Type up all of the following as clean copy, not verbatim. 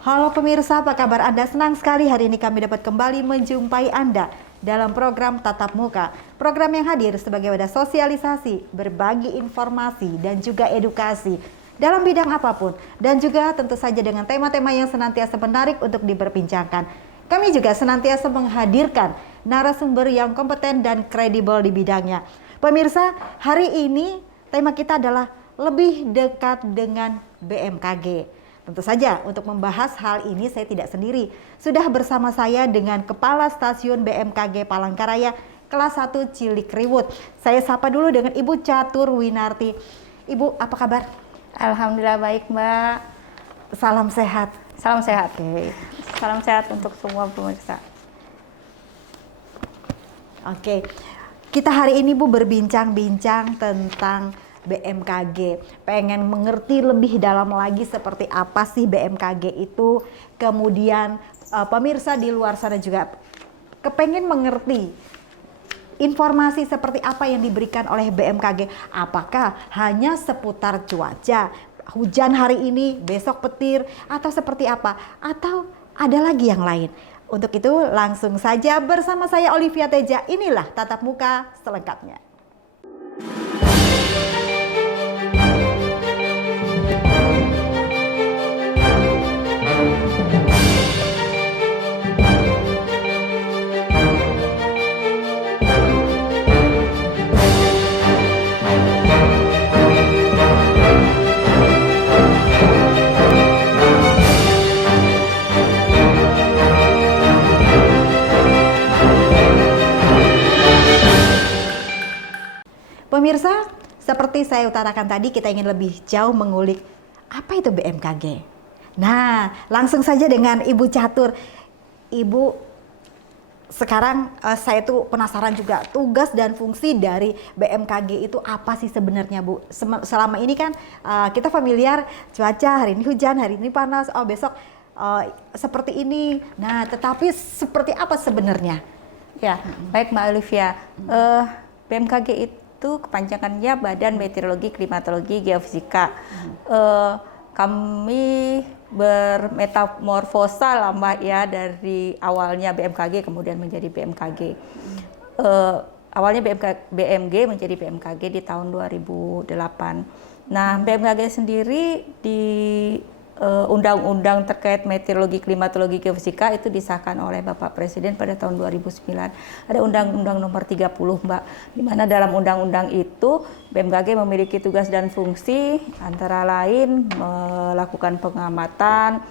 Halo pemirsa, apa kabar Anda? Senang sekali hari ini kami dapat kembali menjumpai Anda dalam program Tatap Muka. Program yang hadir sebagai wadah sosialisasi, berbagi informasi dan juga edukasi dalam bidang apapun. Dan juga tentu saja dengan tema-tema yang senantiasa menarik untuk diperbincangkan. Kami juga senantiasa menghadirkan narasumber yang kompeten dan kredibel di bidangnya. Pemirsa, hari ini tema kita adalah lebih dekat dengan BMKG. Tentu saja untuk membahas hal ini saya tidak sendiri. Sudah bersama saya dengan Kepala Stasiun BMKG Palangkaraya kelas 1 Cilikriwut. Saya sapa dulu dengan Ibu Catur Winarti. Ibu, apa kabar? Alhamdulillah baik, Mbak. Salam sehat. Salam sehat. Oke. Salam sehat untuk semua pemirsa. Oke. Kita hari ini Bu berbincang-bincang tentang BMKG, pengen mengerti lebih dalam lagi seperti apa sih BMKG itu. Kemudian pemirsa di luar sana juga kepengen mengerti informasi seperti apa yang diberikan oleh BMKG. Apakah hanya seputar cuaca, hujan hari ini, besok petir, atau seperti apa? Atau ada lagi yang lain? Untuk itu langsung saja bersama saya Olivia Teja, inilah Tatap Muka selengkapnya. Pemirsa, seperti saya utarakan tadi, kita ingin lebih jauh mengulik apa itu BMKG. Nah, langsung saja dengan Ibu Catur. Ibu, sekarang saya tuh penasaran juga tugas dan fungsi dari BMKG itu apa sih sebenarnya, Bu? Selama ini kan kita familiar cuaca, hari ini hujan, hari ini panas, oh besok seperti ini. Nah, tetapi seperti apa sebenarnya? Ya, baik Mbak Olivia. BMKG itu kepanjangannya Badan Meteorologi, Klimatologi, Geofisika. Kami bermetamorfosa lah Mbak ya, dari awalnya BMKG kemudian menjadi BMKG. Awalnya BMG menjadi BMKG di tahun 2008. Nah, BMKG sendiri di undang-undang terkait meteorologi, klimatologi, geofisika itu disahkan oleh Bapak Presiden pada tahun 2009. Ada Undang-Undang Nomor 30, Mbak, di mana dalam undang-undang itu BMKG memiliki tugas dan fungsi antara lain melakukan pengamatan,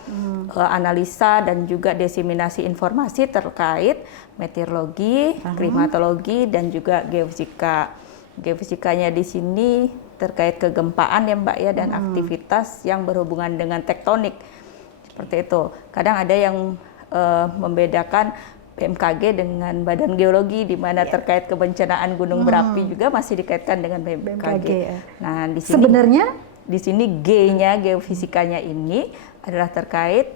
analisa dan juga diseminasi informasi terkait meteorologi, klimatologi dan juga geofisika. Geofisikanya di sini terkait kegempaan ya Mbak ya, dan aktivitas yang berhubungan dengan tektonik seperti itu. Kadang ada yang membedakan BMKG dengan Badan Geologi, di mana terkait kebencanaan gunung berapi juga masih dikaitkan dengan BMKG. Nah, di sini Sebenarnya di sini G-nya, geofisikanya ini adalah terkait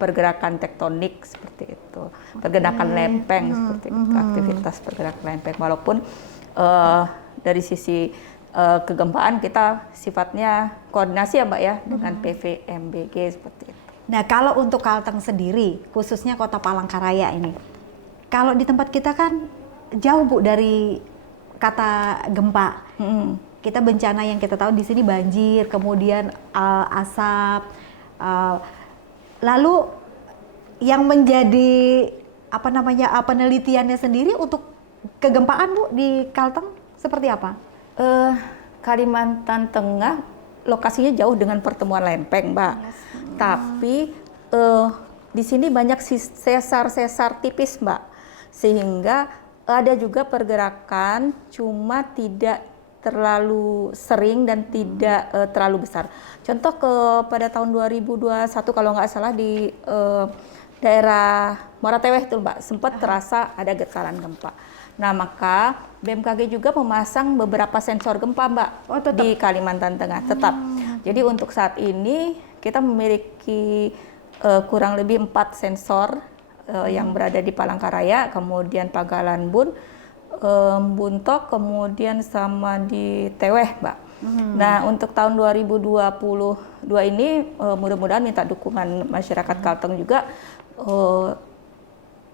pergerakan tektonik seperti itu, pergerakan lempeng seperti itu, aktivitas pergerakan lempeng. Walaupun dari sisi kegempaan kita sifatnya koordinasi ya Mbak ya dengan PVMBG seperti itu. Nah, kalau untuk Kalteng sendiri, khususnya Kota Palangkaraya ini, kalau di tempat kita kan jauh Bu dari kata gempa. Kita bencana yang kita tahu di sini banjir, kemudian asap. Lalu yang menjadi penelitiannya sendiri untuk kegempaan Bu di Kalteng seperti apa? Kalimantan Tengah lokasinya jauh dengan pertemuan lempeng, Mbak. Tapi di sini banyak sesar-sesar tipis, Mbak. Sehingga ada juga pergerakan, cuma tidak terlalu sering dan tidak terlalu besar. Contoh pada tahun 2021 kalau nggak salah di daerah Morateweh itu Mbak, sempat terasa ada getaran gempa. Nah, maka BMKG juga memasang beberapa sensor gempa Mbak di Kalimantan Tengah, tetap. Jadi untuk saat ini kita memiliki kurang lebih 4 sensor yang berada di Palangkaraya, kemudian Pagalan Bun, Buntok, kemudian sama di Teweh Mbak. Nah, untuk tahun 2022 ini mudah-mudahan minta dukungan masyarakat Kalteng juga,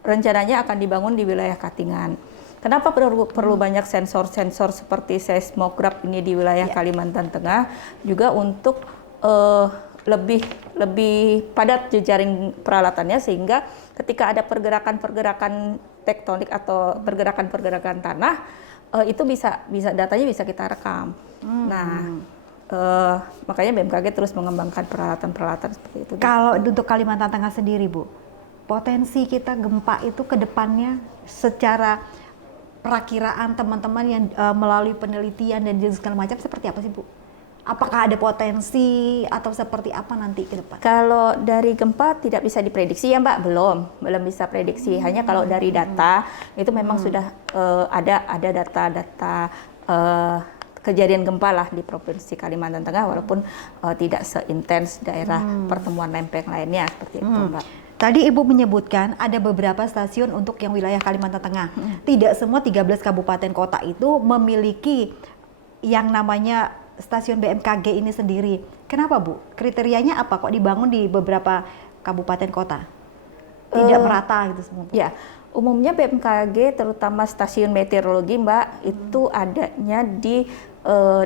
rencananya akan dibangun di wilayah Katingan. Kenapa perlu banyak sensor-sensor seperti seismograf ini di wilayah Kalimantan Tengah, juga untuk lebih padat jejaring peralatannya, sehingga ketika ada pergerakan-pergerakan tektonik atau pergerakan-pergerakan tanah, itu datanya bisa kita rekam. Nah, makanya BMKG terus mengembangkan peralatan-peralatan seperti itu. Kalau untuk Kalimantan Tengah sendiri, Bu, potensi kita gempa itu ke depannya secara perakiraan teman-teman yang melalui penelitian dan segala macam seperti apa sih, Bu? Apakah ada potensi atau seperti apa nanti ke depan? Kalau dari gempa tidak bisa diprediksi ya Mbak, belum bisa prediksi. Hanya kalau dari data itu memang sudah ada data-data kejadian gempa lah di Provinsi Kalimantan Tengah, walaupun tidak seintens daerah pertemuan lempeng lainnya seperti itu Mbak. Tadi Ibu menyebutkan ada beberapa stasiun untuk yang wilayah Kalimantan Tengah. Tidak semua 13 kabupaten kota itu memiliki yang namanya stasiun BMKG ini sendiri. Kenapa, Bu? Kriterianya apa kok dibangun di beberapa kabupaten kota? Tidak merata gitu semua. Ya, umumnya BMKG terutama stasiun meteorologi Mbak itu adanya di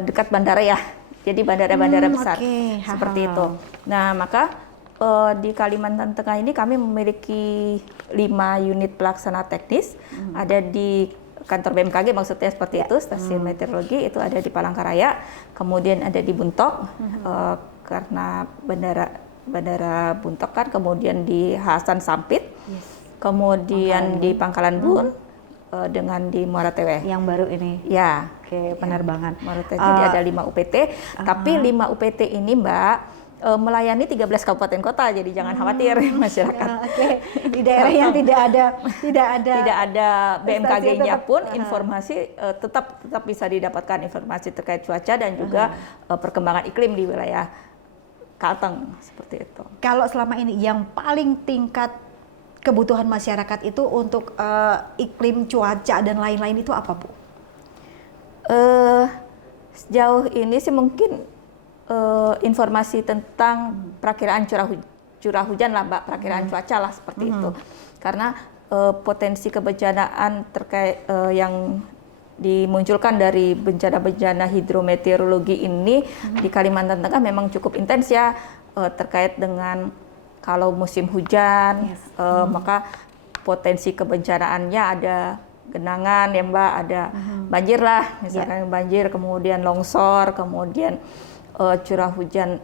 dekat bandara ya. Jadi bandara-bandara besar seperti itu. Nah, maka di Kalimantan Tengah ini kami memiliki 5 unit pelaksana teknis, ada di kantor BMKG maksudnya seperti itu, stasiun meteorologi itu ada di Palangkaraya, kemudian ada di Buntok, karena bandara Buntok kan, kemudian di Hasan Sampit, kemudian di Pangkalan Bun, dengan di Muara Tewe. Yang baru ini? Ya. Oke, penerbangan. Muara Tewe, jadi ada 5 UPT, tapi 5 UPT ini Mbak, melayani 13 kabupaten kota, jadi jangan khawatir masyarakat. Di daerah yang tidak ada BMKG-nya pun informasi tetap bisa didapatkan informasi terkait cuaca dan juga perkembangan iklim di wilayah Kalteng seperti itu. Kalau selama ini yang paling tingkat kebutuhan masyarakat itu untuk iklim, cuaca dan lain-lain itu apa, Bu? Sejauh ini sih mungkin informasi tentang perakiraan curah hujan lah Mbak, perakiraan cuaca lah seperti itu. Karena potensi kebencanaan terkait yang dimunculkan dari bencana-bencana hidrometeorologi ini di Kalimantan Tengah memang cukup intens ya, terkait dengan kalau musim hujan, maka potensi kebencanaannya ada genangan ya Mbak, ada banjir lah, misalkan banjir, kemudian longsor, kemudian curah hujan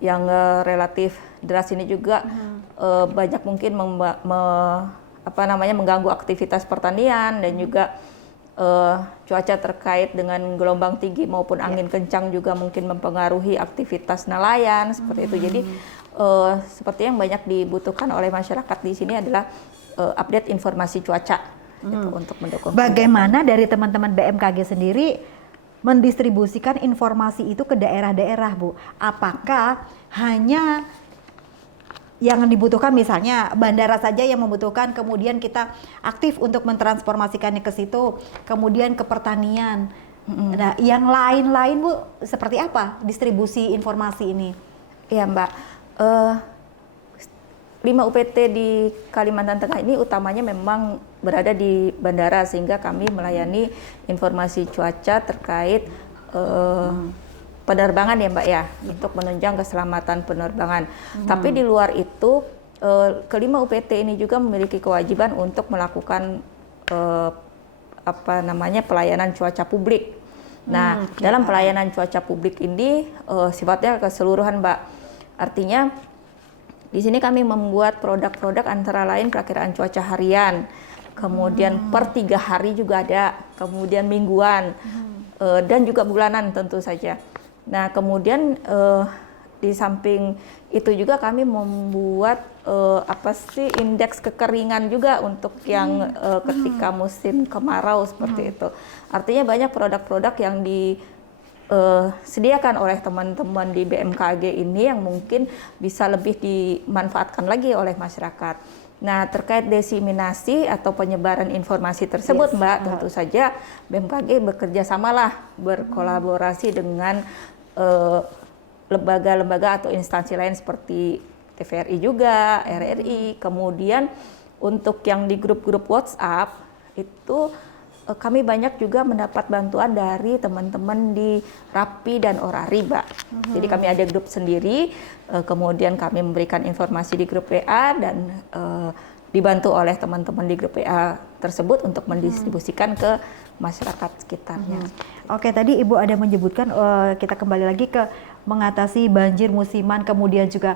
yang relatif deras ini juga banyak mungkin mengganggu aktivitas pertanian, dan juga cuaca terkait dengan gelombang tinggi maupun angin kencang juga mungkin mempengaruhi aktivitas nelayan seperti itu. Jadi seperti yang banyak dibutuhkan oleh masyarakat di sini adalah update informasi cuaca itu untuk mendukung. Bagaimana dari teman-teman BMKG sendiri mendistribusikan informasi itu ke daerah-daerah, Bu? Apakah hanya yang dibutuhkan misalnya bandara saja yang membutuhkan, kemudian kita aktif untuk mentransformasikannya ke situ, kemudian ke pertanian. Nah, yang lain-lain, Bu, seperti apa distribusi informasi ini? Ya Mbak, 5 UPT di Kalimantan Tengah ini utamanya memang berada di bandara, sehingga kami melayani informasi cuaca terkait penerbangan ya Mbak ya, untuk menunjang keselamatan penerbangan. Tapi di luar itu, kelima UPT ini juga memiliki kewajiban untuk melakukan pelayanan cuaca publik. Nah, dalam pelayanan cuaca publik ini sifatnya keseluruhan Mbak. Artinya di sini kami membuat produk-produk antara lain perakiraan cuaca harian, kemudian per 3 hari juga ada, kemudian mingguan, dan juga bulanan tentu saja. Nah, kemudian di samping itu juga kami membuat indeks kekeringan juga untuk yang ketika musim kemarau seperti itu. Artinya banyak produk-produk yang disediakan oleh teman-teman di BMKG ini yang mungkin bisa lebih dimanfaatkan lagi oleh masyarakat. Nah, terkait diseminasi atau penyebaran informasi tersebut, Mbak, tentu saja BMKG bekerja samalah, berkolaborasi dengan lembaga-lembaga atau instansi lain seperti TVRI juga, RRI. Kemudian untuk yang di grup-grup WhatsApp itu kami banyak juga mendapat bantuan dari teman-teman di Rapi dan Orari, Mbak. Jadi kami ada grup sendiri, kemudian kami memberikan informasi di grup WA dan dibantu oleh teman-teman di grup WA tersebut untuk mendistribusikan ke masyarakat sekitarnya. Oke, tadi Ibu ada menyebutkan kita kembali lagi ke mengatasi banjir musiman, kemudian juga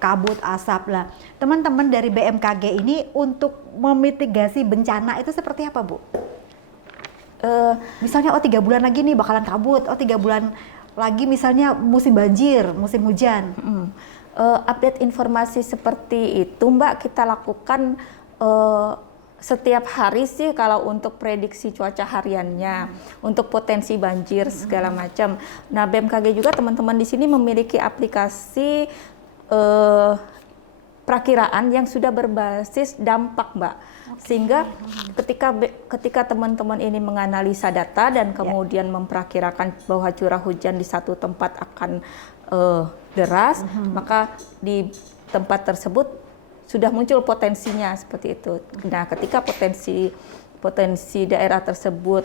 kabut asap lah. Teman-teman dari BMKG ini untuk memitigasi bencana itu seperti apa, Bu? Misalnya 3 bulan lagi nih bakalan kabut, 3 bulan lagi misalnya musim banjir, musim hujan. Update informasi seperti itu, Mbak, kita lakukan setiap hari sih kalau untuk prediksi cuaca hariannya, untuk potensi banjir segala macam. Nah, BMKG juga teman-teman di sini memiliki aplikasi perakiraan yang sudah berbasis dampak, Mbak. Sehingga ketika teman-teman ini menganalisa data dan kemudian memperkirakan bahwa curah hujan di satu tempat akan deras, maka di tempat tersebut sudah muncul potensinya seperti itu. Nah, ketika potensi daerah tersebut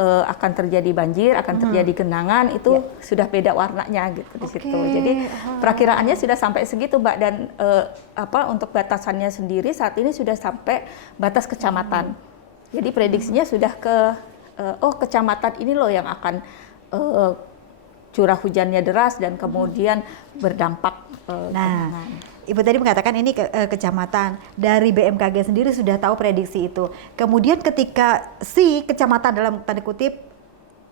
akan terjadi banjir, akan terjadi genangan, itu sudah beda warnanya gitu di situ. Jadi perakiraannya sudah sampai segitu, Mbak, dan untuk batasannya sendiri saat ini sudah sampai batas kecamatan. Jadi prediksinya sudah ke kecamatan ini loh yang akan curah hujannya deras dan kemudian berdampak. Nah, Ibu tadi mengatakan ini kecamatan. Dari BMKG sendiri sudah tahu prediksi itu. Kemudian ketika si kecamatan dalam tanda kutip,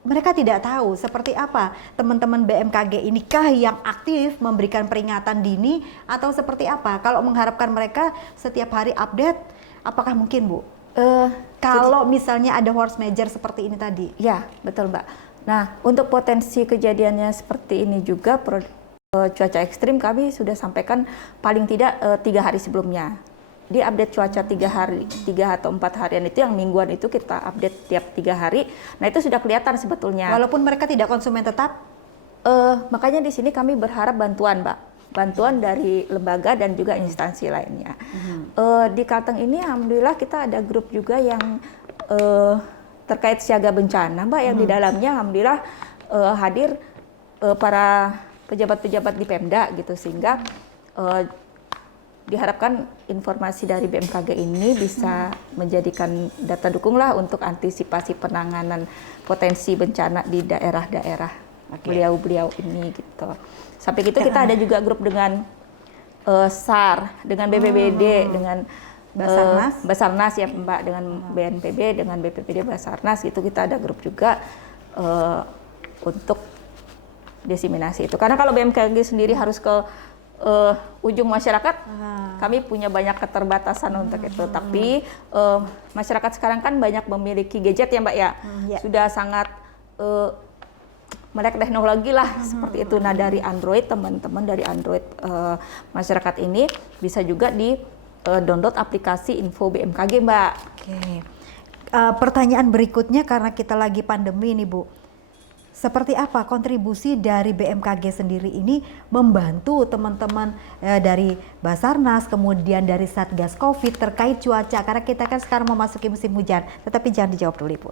mereka tidak tahu seperti apa teman-teman BMKG inikah yang aktif memberikan peringatan dini atau seperti apa? Kalau mengharapkan mereka setiap hari update, apakah mungkin, Bu? Kalau misalnya ada force major seperti ini tadi. Ya, betul, Mbak. Nah, untuk potensi kejadiannya seperti ini juga, cuaca ekstrim kami sudah sampaikan paling tidak 3 hari sebelumnya. Di update cuaca 3 atau 4 harian itu, yang mingguan itu kita update tiap 3 hari. Nah, itu sudah kelihatan sebetulnya. Walaupun mereka tidak konsumen tetap? Makanya di sini kami berharap bantuan, Mbak. Bantuan dari lembaga dan juga instansi lainnya. Di Kalteng ini alhamdulillah kita ada grup juga yang terkait siaga bencana, Mbak, yang di dalamnya alhamdulillah hadir para pejabat-pejabat di Pemda gitu, sehingga diharapkan informasi dari BMKG ini bisa menjadikan data dukung lah untuk antisipasi penanganan potensi bencana di daerah-daerah beliau-beliau ini gitu. Sampai gitu kita ada juga grup dengan SAR, dengan BPBD, dengan Basarnas ya, Mbak, dengan BNPB, dengan BPBD, Basarnas gitu, kita ada grup juga untuk diseminasi itu. Karena kalau BMKG sendiri harus ke ujung masyarakat, kami punya banyak keterbatasan untuk itu. Tapi masyarakat sekarang kan banyak memiliki gadget ya, Mbak ya, sudah sangat melek teknologi lah seperti itu. Nah, dari Android, teman-teman dari Android masyarakat ini bisa juga di download aplikasi info BMKG, Mbak. Oke. Pertanyaan berikutnya, karena kita lagi pandemi nih, Bu. Seperti apa kontribusi dari BMKG sendiri ini membantu teman-teman dari Basarnas, kemudian dari Satgas Covid terkait cuaca? Karena kita kan sekarang memasuki musim hujan, tetapi jangan dijawab dulu, Ibu.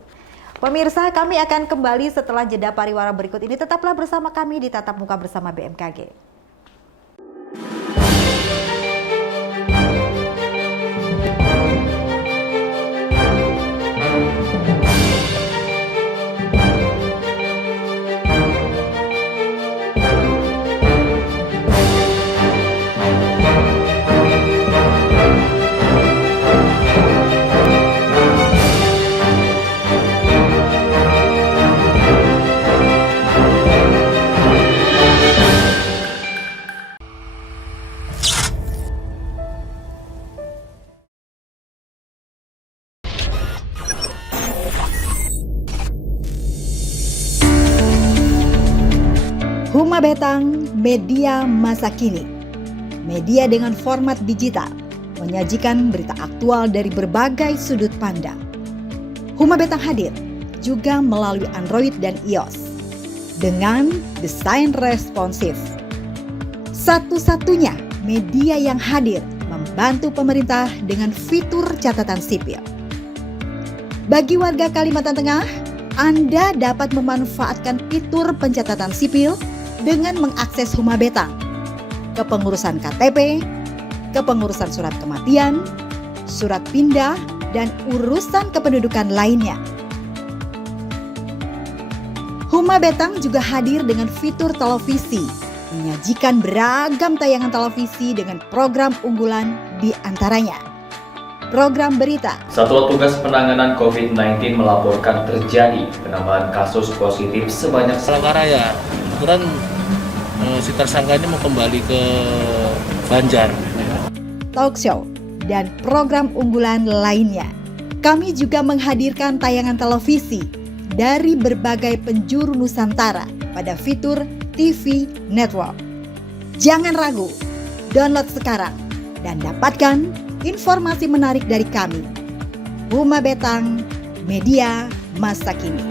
Pemirsa, kami akan kembali setelah jeda pariwara berikut ini. Tetaplah bersama kami di Tatap Muka bersama BMKG. Huma Betang, media masa kini. Media dengan format digital, menyajikan berita aktual dari berbagai sudut pandang. Huma Betang hadir juga melalui Android dan iOS dengan desain responsif. Satu-satunya media yang hadir membantu pemerintah dengan fitur catatan sipil. Bagi warga Kalimantan Tengah, Anda dapat memanfaatkan fitur pencatatan sipil dengan mengakses Huma Betang, kepengurusan KTP, kepengurusan surat kematian, surat pindah, dan urusan kependudukan lainnya. Huma Betang juga hadir dengan fitur televisi, menyajikan beragam tayangan televisi dengan program unggulan di antaranya. Program berita. Satuan Tugas Penanganan COVID-19 melaporkan terjadi penambahan kasus positif sebanyak Palangkaraya ya, kebetulan si tersangka ini mau kembali ke Banjar. Talk show, dan program unggulan lainnya. Kami juga menghadirkan tayangan televisi dari berbagai penjuru Nusantara pada fitur TV Network. Jangan ragu, download sekarang dan dapatkan informasi menarik dari kami. Huma Betang, media masa kini.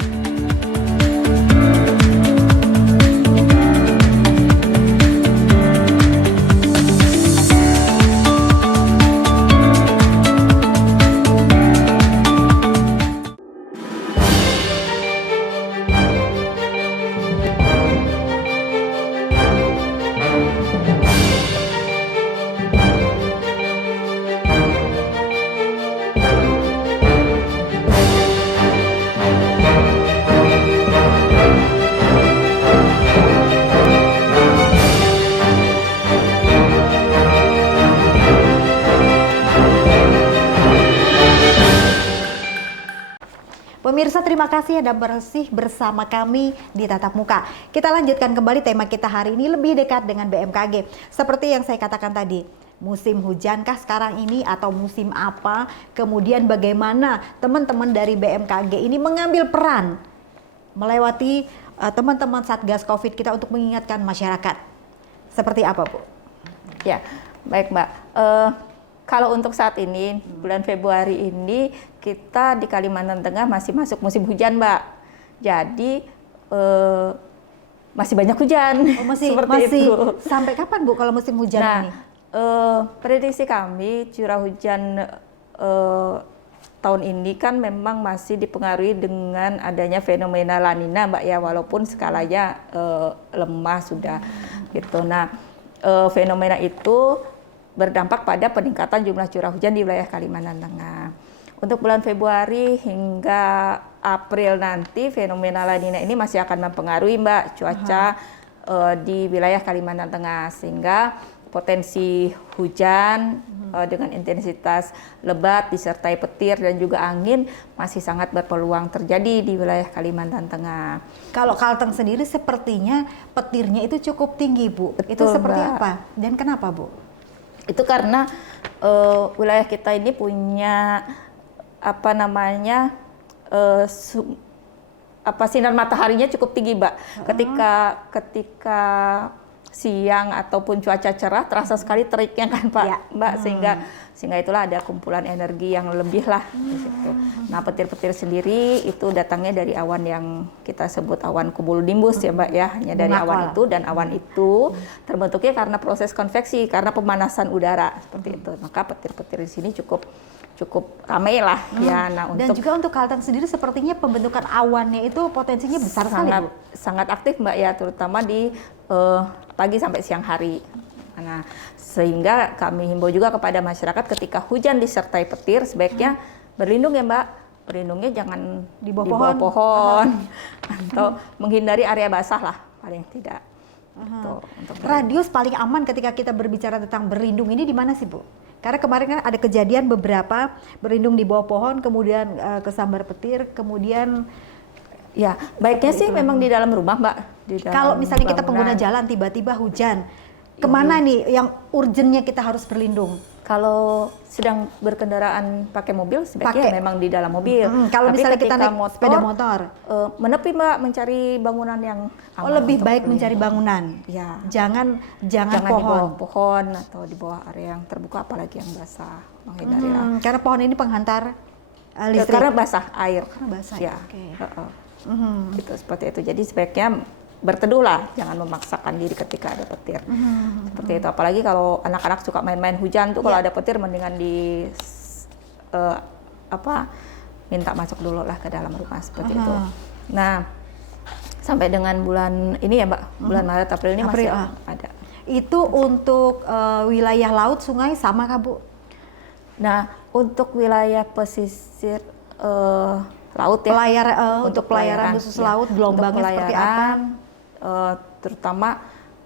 Pemirsa, terima kasih Anda bersih bersama kami di Tatap Muka. Kita lanjutkan kembali tema kita hari ini lebih dekat dengan BMKG. Seperti yang saya katakan tadi, musim hujankah sekarang ini atau musim apa? Kemudian bagaimana teman-teman dari BMKG ini mengambil peran melewati teman-teman Satgas Covid kita untuk mengingatkan masyarakat. Seperti apa, Bu? Ya, baik Mbak. Kalau untuk saat ini, bulan Februari ini, kita di Kalimantan Tengah masih masuk musim hujan, Mbak. Jadi, masih banyak hujan. Oh, masih itu. Sampai kapan, Bu, kalau musim hujan ini? Prediksi kami, curah hujan tahun ini kan memang masih dipengaruhi dengan adanya fenomena La Nina, Mbak, ya, walaupun skalanya lemah sudah, gitu. Nah, fenomena itu berdampak pada peningkatan jumlah curah hujan di wilayah Kalimantan Tengah. Untuk bulan Februari hingga April nanti fenomena La Nina ini masih akan mempengaruhi, Mbak, cuaca di wilayah Kalimantan Tengah, sehingga potensi hujan dengan intensitas lebat disertai petir dan juga angin masih sangat berpeluang terjadi di wilayah Kalimantan Tengah. Kalau Kalteng sendiri sepertinya petirnya itu cukup tinggi, Bu. Betul, itu seperti Mbak. apa dan kenapa, Bu? Itu karena wilayah kita ini punya sinar mataharinya cukup tinggi, Mbak. Ketika siang ataupun cuaca cerah terasa sekali teriknya kan, Pak, ya. Mbak, sehingga itulah ada kumpulan energi yang lebih lah di situ. Nah, petir-petir sendiri itu datangnya dari awan yang kita sebut awan cumulonimbus ya, Mbak, ya, hanya dari awan itu, dan awan itu terbentuknya karena proses konveksi, karena pemanasan udara seperti itu. Maka petir-petir di sini cukup ramai lah ya. Nah, dan juga untuk Kalteng sendiri sepertinya pembentukan awannya itu potensinya besar sekali, Bu. Sangat aktif, Mbak, ya, terutama di pagi sampai siang hari. Nah, sehingga kami himbau juga kepada masyarakat ketika hujan disertai petir sebaiknya berlindung ya, Mbak. Berlindungnya jangan di bawah pohon atau menghindari area basah lah paling tidak. Untuk radius paling aman ketika kita berbicara tentang berlindung ini di mana sih, Bu? Karena kemarin kan ada kejadian beberapa berlindung di bawah pohon, kemudian kesambar petir, kemudian ya, baiknya sih memang di dalam rumah, Mbak. Kalau misalnya kita pengguna jalan tiba-tiba hujan, kemana nih yang urgennya kita harus berlindung? Kalau sedang berkendaraan pakai mobil sebaiknya memang di dalam mobil. Kalau Tapi misalnya kita ketika naik sepeda motor, menepi Mbak, mencari bangunan yang aman. lebih untuk baik mencari berlindung. bangunan. Ya. Jangan Jangan di bawah pohon. pohon atau di bawah area yang terbuka, apalagi yang basah, menghindari Karena pohon ini penghantar listrik. karena basah air. Karena basah. Ya. Oke. Gitu, seperti itu. Jadi sebaiknya berteduhlah, jangan memaksakan diri ketika ada petir. Seperti itu. Apalagi kalau anak-anak suka main-main hujan tuh, kalau ada petir mendingan minta masuk dulu lah ke dalam rumah, seperti itu. Nah, sampai dengan bulan ini ya Mbak, bulan Maret April ini masih ada. Itu untuk wilayah laut, sungai sama kah Bu? Nah, untuk wilayah pesisir laut ya, untuk pelayaran khusus ya. laut, gelombangnya Untuk seperti apa? pelayaran, terutama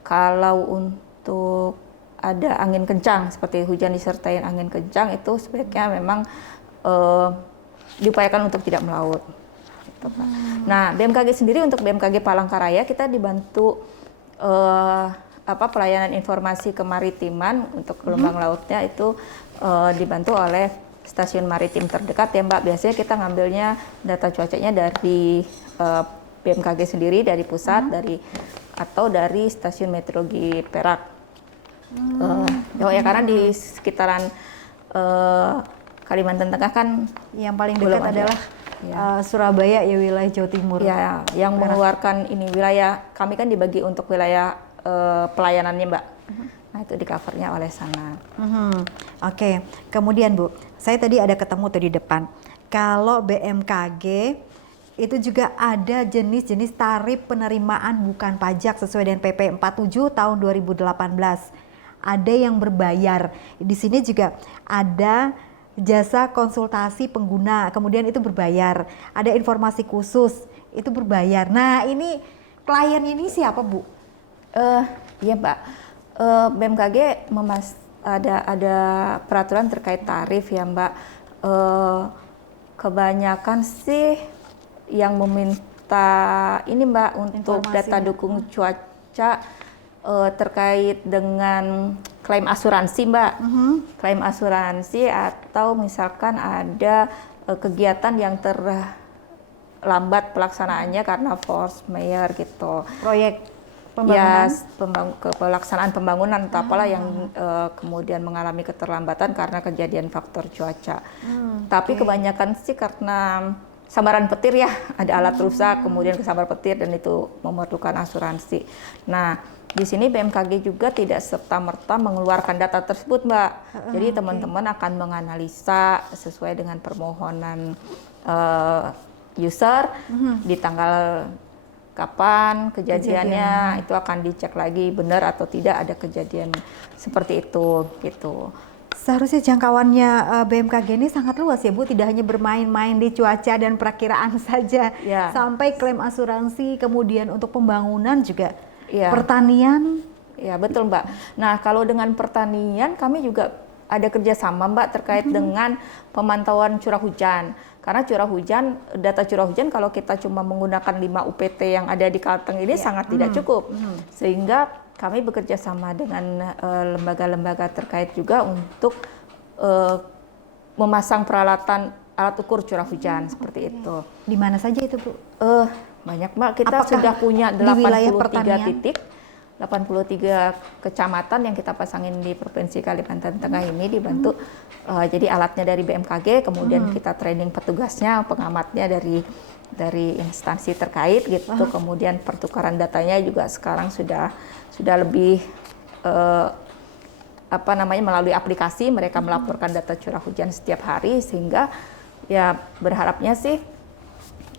kalau untuk ada angin kencang seperti hujan disertai angin kencang, itu sebaiknya memang diupayakan untuk tidak melaut. Gitu, Pak. Nah, BMKG sendiri, untuk BMKG Palangkaraya kita dibantu pelayanan informasi kemaritiman untuk gelombang lautnya itu dibantu oleh stasiun maritim terdekat ya Mbak. Biasanya kita ngambilnya data cuacanya dari BMKG sendiri, dari pusat, atau dari stasiun meteorologi Perak. Ya karena di sekitaran Kalimantan Tengah kan Yang paling dekat adalah Surabaya ya, wilayah Jawa Timur. Ya, yang mengeluarkan ini wilayah kami kan dibagi untuk wilayah pelayanannya Mbak. Nah itu di covernya oleh sana. Oke. Kemudian Bu, saya tadi ada ketemu tuh di depan. Kalau BMKG itu juga ada jenis-jenis tarif penerimaan bukan pajak sesuai dengan PP 47 tahun 2018. Ada yang berbayar. Di sini juga ada jasa konsultasi pengguna, kemudian itu berbayar. Ada informasi khusus, itu berbayar. Nah, ini klien ini siapa, Bu? Iya, Mbak. BMKG ada peraturan terkait tarif ya, Mbak. Kebanyakan sih yang meminta ini Mbak untuk data dukung cuaca terkait dengan klaim asuransi Mbak, klaim asuransi, atau misalkan ada kegiatan yang terlambat pelaksanaannya karena force majeure gitu. Proyek pembangunan? Ya, pelaksanaan pembangunan atau apalah yang kemudian mengalami keterlambatan karena kejadian faktor cuaca. Tapi kebanyakan sih karena sambaran petir ya, ada alat rusak, kemudian kesambar petir dan itu memerlukan asuransi. Nah, di sini BMKG juga tidak serta-merta mengeluarkan data tersebut, Mbak. Jadi teman-teman akan menganalisa sesuai dengan permohonan user di tanggal kapan kejadiannya, itu akan dicek lagi benar atau tidak ada kejadian seperti itu gitu. Seharusnya jangkauannya BMKG ini sangat luas ya Bu, tidak hanya bermain-main di cuaca dan perakiraan saja, sampai klaim asuransi, kemudian untuk pembangunan juga, pertanian. Ya betul Mbak. Nah kalau dengan pertanian kami juga ada kerjasama Mbak terkait dengan pemantauan curah hujan. Karena data curah hujan kalau kita cuma menggunakan 5 UPT yang ada di Kalteng ini sangat tidak cukup. Sehingga kami bekerja sama dengan lembaga-lembaga terkait juga untuk memasang peralatan alat ukur curah hujan seperti itu. Di mana saja itu Bu? Banyak Mbak, kita sudah punya 83 titik, 83 kecamatan yang kita pasangin di Provinsi Kalimantan Tengah ini dibantu. Jadi alatnya dari BMKG, kemudian kita training petugasnya, pengamatnya dari instansi terkait gitu. Kemudian pertukaran datanya juga sekarang sudah lebih melalui aplikasi mereka melaporkan data curah hujan setiap hari, sehingga ya berharapnya sih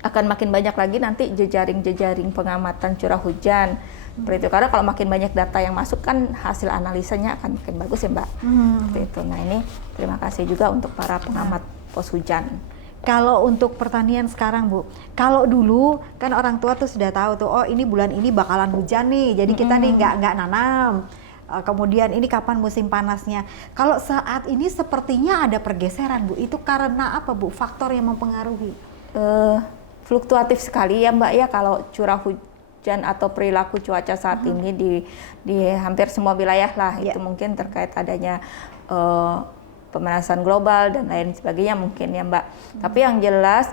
akan makin banyak lagi nanti jejaring pengamatan curah hujan. Seperti itu, karena kalau makin banyak data yang masuk kan hasil analisanya akan makin bagus ya Mbak. Seperti itu. Nah ini terima kasih juga untuk para pengamat pos hujan. Kalau untuk pertanian sekarang Bu, kalau dulu kan orang tua tuh sudah tahu tuh, oh ini bulan ini bakalan hujan nih, jadi kita nih nggak nanam. Kemudian ini kapan musim panasnya. Kalau saat ini sepertinya ada pergeseran Bu, itu karena apa Bu? Faktor yang mempengaruhi? Fluktuatif sekali ya Mbak ya, kalau hujan atau perilaku cuaca saat ini di hampir semua wilayah lah. Itu mungkin terkait adanya pemanasan global dan lain sebagainya mungkin ya Mbak. Tapi yang jelas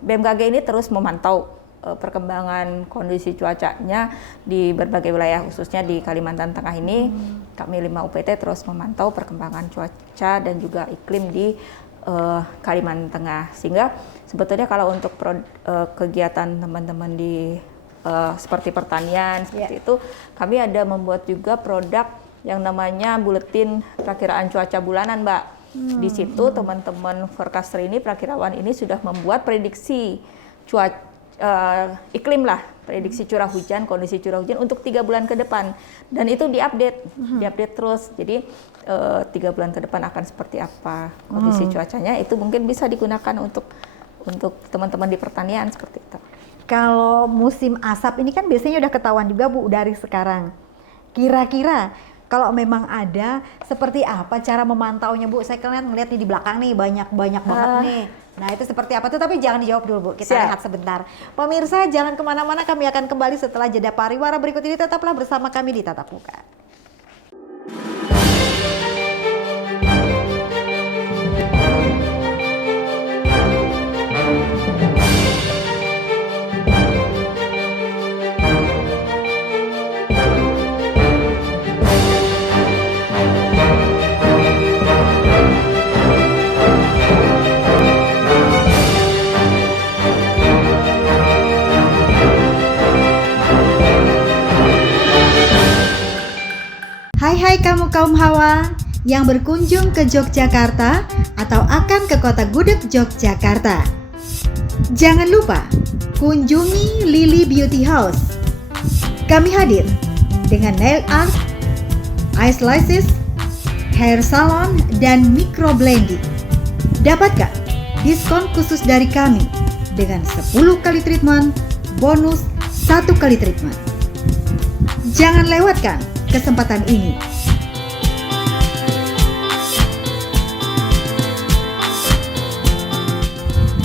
BMKG ini terus memantau perkembangan kondisi cuacanya di berbagai wilayah, khususnya di Kalimantan Tengah ini. Kami 5 UPT terus memantau perkembangan cuaca dan juga iklim di Kalimantan Tengah. Sehingga sebetulnya kalau untuk kegiatan teman-teman di seperti pertanian seperti itu, kami ada membuat juga produk yang namanya buletin perakiraan cuaca bulanan, Mbak. Di situ teman-teman forecaster ini, perakirawan ini sudah membuat prediksi iklim lah, prediksi curah hujan, kondisi curah hujan untuk 3 bulan ke depan, dan itu diupdate terus. Jadi 3 bulan ke depan akan seperti apa kondisi cuacanya, itu mungkin bisa digunakan untuk teman-teman di pertanian seperti itu. Kalau musim asap ini kan biasanya udah ketahuan juga Bu dari sekarang. Kira-kira kalau memang ada, seperti apa cara memantaunya Bu? Saya kan ngeliat nih di belakang nih banyak banget nih. Nah itu seperti apa tuh? Tapi jangan dijawab dulu Bu, kita lihat sebentar. Pemirsa jangan kemana-mana, kami akan kembali setelah jeda pariwara berikut ini. Tetaplah bersama kami di Tatap Muka. Hai kamu kaum hawa yang berkunjung ke Yogyakarta atau akan ke kota gudeg Yogyakarta. Jangan lupa kunjungi Lily Beauty House. Kami hadir dengan nail art, ice slices, hair salon, dan microblending. Dapatkan diskon khusus dari kami dengan 10 kali treatment bonus 1 kali treatment. Jangan lewatkan kesempatan ini.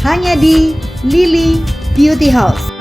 Hanya di Lily Beauty House.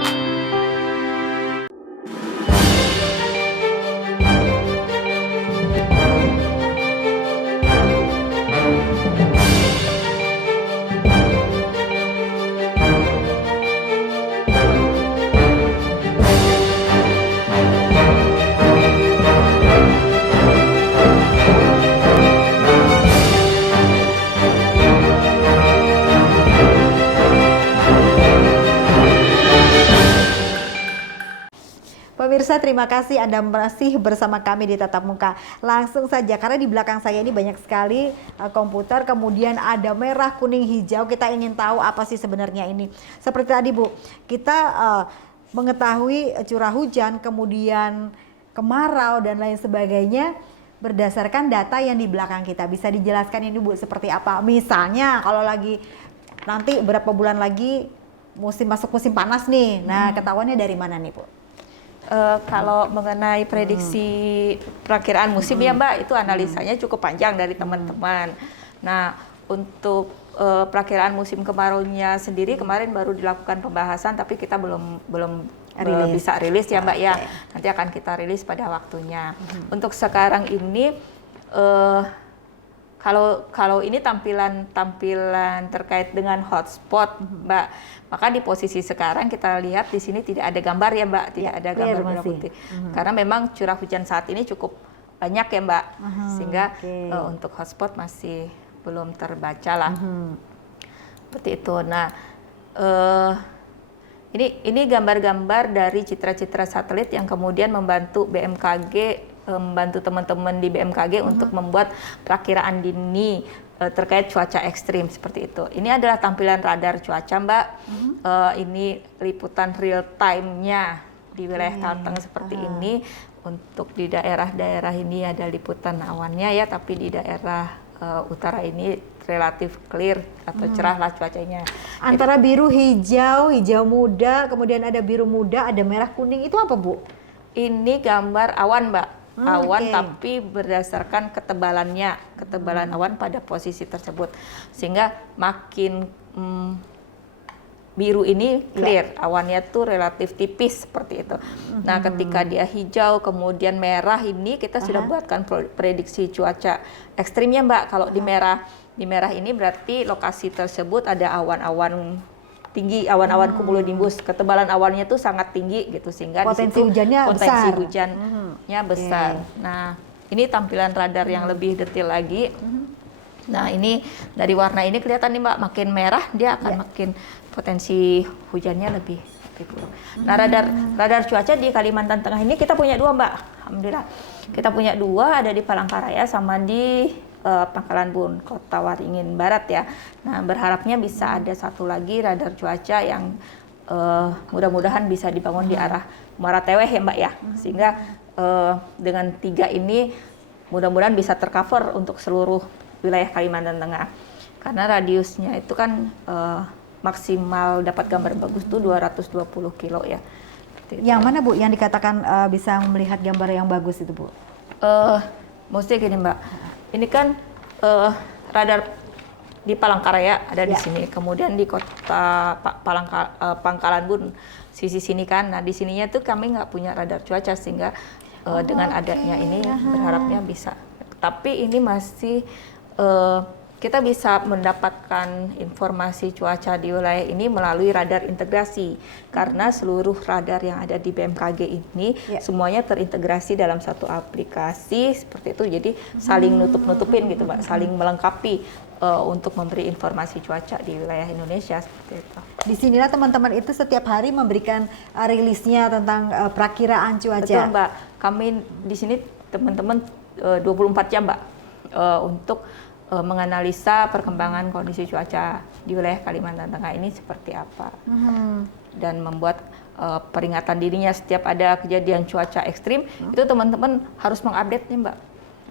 Pemirsa, terima kasih Anda masih bersama kami di Tatap Muka. Langsung saja, karena di belakang saya ini banyak sekali komputer, kemudian ada merah, kuning, hijau. Kita ingin tahu apa sih sebenarnya ini. Seperti tadi Bu, kita mengetahui curah hujan, kemudian kemarau dan lain sebagainya berdasarkan data yang di belakang kita. Bisa dijelaskan ini Bu seperti apa? Misalnya kalau lagi nanti berapa bulan lagi masuk musim panas nih. Nah, ketahuannya dari mana nih Bu? Kalau mengenai prediksi perakiraan musim ya Mbak, itu analisanya cukup panjang dari teman-teman. Nah, untuk perakiraan musim kemaraunya sendiri kemarin baru dilakukan pembahasan, tapi kita belum bisa rilis ya Mbak ya. Nanti akan kita rilis pada waktunya. Untuk sekarang ini kalau ini tampilan terkait dengan hotspot, Mbak, maka di posisi sekarang kita lihat di sini tidak ada gambar ya Mbak, tidak ada gambar merah putih, karena memang curah hujan saat ini cukup banyak ya Mbak, sehingga untuk hotspot masih belum terbaca lah, seperti itu. Nah, ini gambar-gambar dari citra-citra satelit yang kemudian membantu BMKG, membantu teman-teman di BMKG untuk membuat perakiraan dini terkait cuaca ekstrim seperti itu. Ini adalah tampilan radar cuaca Mbak. Ini liputan real time-nya di wilayah Kalteng seperti ini. Untuk di daerah-daerah ini ada liputan awannya ya, tapi di daerah utara ini relatif clear atau cerah lah cuacanya. Antara biru, hijau, hijau muda, kemudian ada biru muda, ada merah kuning, itu apa Bu? Ini gambar awan Mbak. Awan tapi berdasarkan ketebalan awan pada posisi tersebut, sehingga makin biru ini clear, awannya tuh relatif tipis seperti itu. Nah, ketika dia hijau kemudian merah ini kita sudah buatkan prediksi cuaca ekstrimnya, Mbak. Kalau di merah ini berarti lokasi tersebut ada awan-awan tinggi, awan-awan cumulonimbus, ketebalan awannya tuh sangat tinggi gitu, sehingga potensi di situ hujannya potensi besar. hujannya besar. Nah, ini tampilan radar yang lebih detail lagi. Nah, ini dari warna ini kelihatan nih Mbak, makin merah dia akan makin potensi hujannya lebih buruk. Nah, radar cuaca di Kalimantan Tengah ini kita punya 2 Mbak, alhamdulillah. Kita punya 2, ada di Palangkaraya sama di Pangkalan Bun, Kota Waringin Barat ya. Nah, berharapnya bisa ada 1 lagi radar cuaca yang mudah-mudahan bisa dibangun di arah Muara Teweh ya Mbak ya. Sehingga dengan 3 ini mudah-mudahan bisa tercover untuk seluruh wilayah Kalimantan Tengah. Karena radiusnya itu kan maksimal dapat gambar bagus tuh 220 kilo ya. Yang mana Bu yang dikatakan bisa melihat gambar yang bagus itu Bu? Maksudnya gini Mbak, ini kan radar di Palangkaraya ada di sini, kemudian di kota Pangkalan Bun sisi sini kan. Nah, di sininya tuh kami nggak punya radar cuaca, sehingga dengan adanya ini berharapnya bisa. Tapi ini masih kita bisa mendapatkan informasi cuaca di wilayah ini melalui radar integrasi, karena seluruh radar yang ada di BMKG ini semuanya terintegrasi dalam satu aplikasi seperti itu, jadi saling nutup-nutupin gitu Mbak, saling melengkapi untuk memberi informasi cuaca di wilayah Indonesia seperti itu. Di sinilah teman-teman itu setiap hari memberikan rilisnya tentang perakiraan cuaca. Betul Mbak, kami di sini teman-teman 24 jam Mbak untuk menganalisa perkembangan kondisi cuaca di wilayah Kalimantan Tengah ini seperti apa, dan membuat peringatan dirinya setiap ada kejadian cuaca ekstrim. Itu teman-teman harus mengupdate nih Mbak,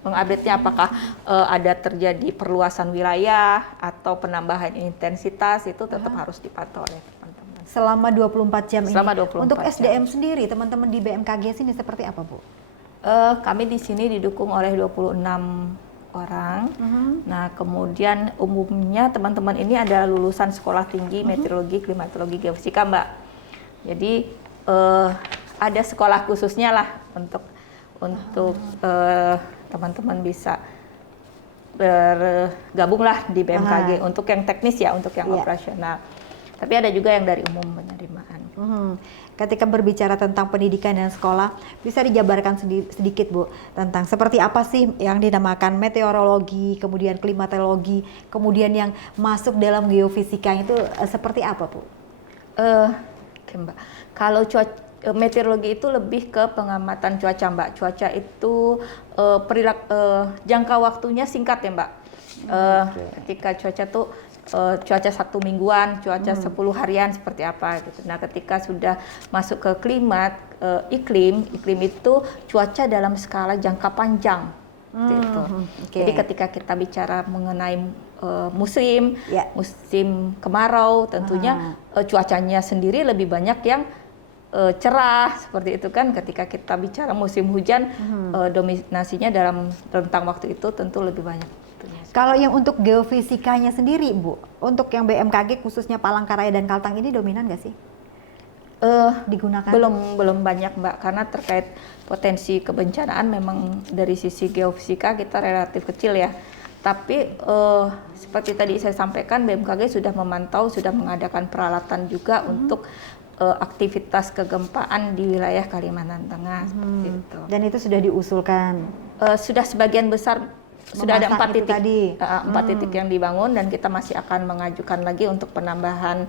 mengupdate-nya apakah ada terjadi perluasan wilayah atau penambahan intensitas, itu tetap harus dipantau oleh teman-teman. Selama 24 jam Selama ini. 24 Untuk jam. SDM sendiri, teman-teman di BMKG sini seperti apa Bu? Kami di sini didukung oleh 26 orang. Nah, kemudian umumnya teman-teman ini adalah lulusan sekolah tinggi meteorologi, klimatologi, geofisika, Mbak. Jadi ada sekolah khususnya lah untuk teman-teman bisa bergabung lah di BMKG untuk yang teknis ya, untuk yang operasional. Tapi ada juga yang dari umum penerimaan. Ketika berbicara tentang pendidikan dan sekolah, bisa dijabarkan sedikit Bu tentang seperti apa sih yang dinamakan meteorologi, kemudian klimatologi, kemudian yang masuk dalam geofisika itu seperti apa Bu? Oke, Mbak. Kalau meteorologi itu lebih ke pengamatan cuaca Mbak. Cuaca itu jangka waktunya singkat ya Mbak. Ketika cuaca tuh cuaca 1 mingguan, cuaca 10 harian seperti apa gitu. Nah, ketika sudah masuk ke iklim itu cuaca dalam skala jangka panjang gitu. Jadi ketika kita bicara mengenai musim kemarau, tentunya cuacanya sendiri lebih banyak yang cerah seperti itu kan. Ketika kita bicara musim hujan, dominasinya dalam rentang waktu itu tentu lebih banyak. Kalau yang untuk geofisikanya sendiri Bu, untuk yang BMKG khususnya Palangkaraya dan Kaltang ini dominan nggak sih? Digunakan? Belum banyak Mbak, karena terkait potensi kebencanaan memang dari sisi geofisika kita relatif kecil ya. Tapi seperti tadi saya sampaikan, BMKG sudah memantau, sudah mengadakan peralatan juga untuk aktivitas kegempaan di wilayah Kalimantan Tengah seperti itu. Dan itu sudah diusulkan? Sudah sebagian besar. Sudah ada 4 titik tadi. 4 titik yang dibangun, dan kita masih akan mengajukan lagi untuk penambahan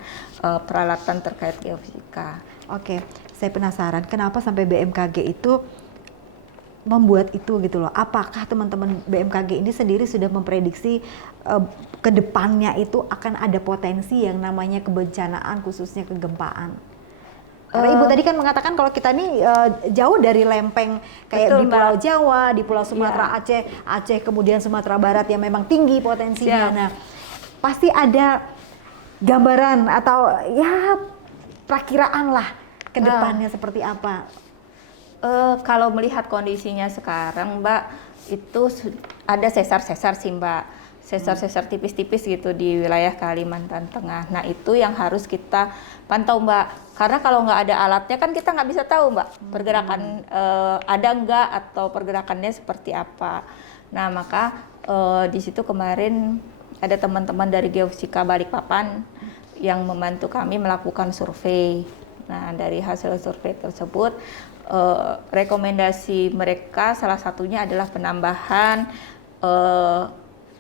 peralatan terkait geofisika. Oke, saya penasaran kenapa sampai BMKG itu membuat itu gitu loh. Apakah teman-teman BMKG ini sendiri sudah memprediksi ke depannya itu akan ada potensi yang namanya kebencanaan khususnya kegempaan? Karena Ibu tadi kan mengatakan kalau kita ini jauh dari lempeng kayak betul, di Pulau Mbak. Jawa, di Pulau Sumatera, Aceh, kemudian Sumatera Barat yang memang tinggi potensinya. Nah, pasti ada gambaran atau ya perakiraan lah ke depannya seperti apa. Kalau melihat kondisinya sekarang Mbak, itu ada sesar-sesar sih Mbak. sesar-sesar tipis-tipis gitu di wilayah Kalimantan Tengah. Nah itu yang harus kita pantau Mbak, karena kalau nggak ada alatnya kan kita nggak bisa tahu Mbak pergerakan ada nggak atau pergerakannya seperti apa. Nah maka di situ kemarin ada teman-teman dari Geofisika Balikpapan yang membantu kami melakukan survei. Nah dari hasil survei tersebut rekomendasi mereka salah satunya adalah penambahan